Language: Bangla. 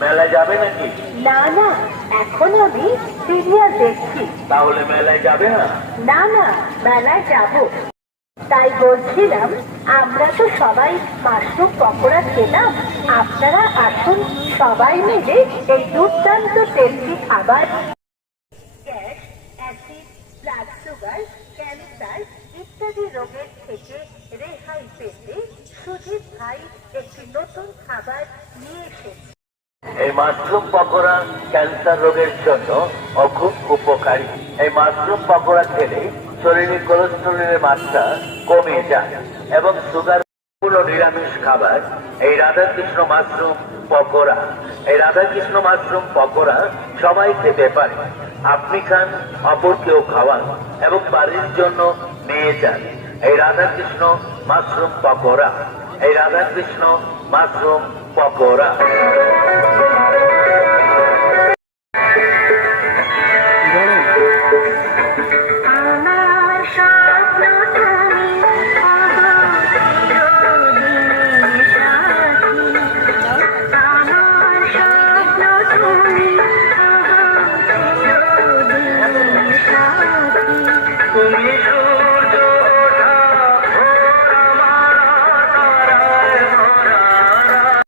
মেলায় যাবে নাকি? না না এখন আমি সিরিয়াল দেখছি। তাহলে মেলায় যাবে না? না না মেলায় যাব। তাই বলছিলাম আমরা তো সবাই মাশরুম পকোড়া খেলাম। আপনারা আসুন সবাই মিলে এই দুর্দান্ত টেস্টি খাবার ক্যান্সার ইত্যাদি রোগের থেকে রেহাই পেতে সুজিত ভাই একটি নতুন খাবার নিয়ে এসেছে। এই মাশরুম পকোড়া ক্যান্সার রোগের জন্য খুব উপকারী। এই মাশরুম পকোড়া খেলে শরীরে কোলেস্টেরলের মাত্রা কমে যায় এবং সুগার পুরো নিরামিষ খাবার। এই রাধাকৃষ্ণ মাশরুম পকোড়া। এই রাধাকৃষ্ণ মাশরুম পকোড়া সবাই খেতে পারে। আপনি খান অপরকেও খাওয়ান এবং বাড়ির জন্য নিয়ে যান। এই রাধাকৃষ্ণ মাশরুম পকোড়া। এই Radhakrishna mushroom pakora. Oh, my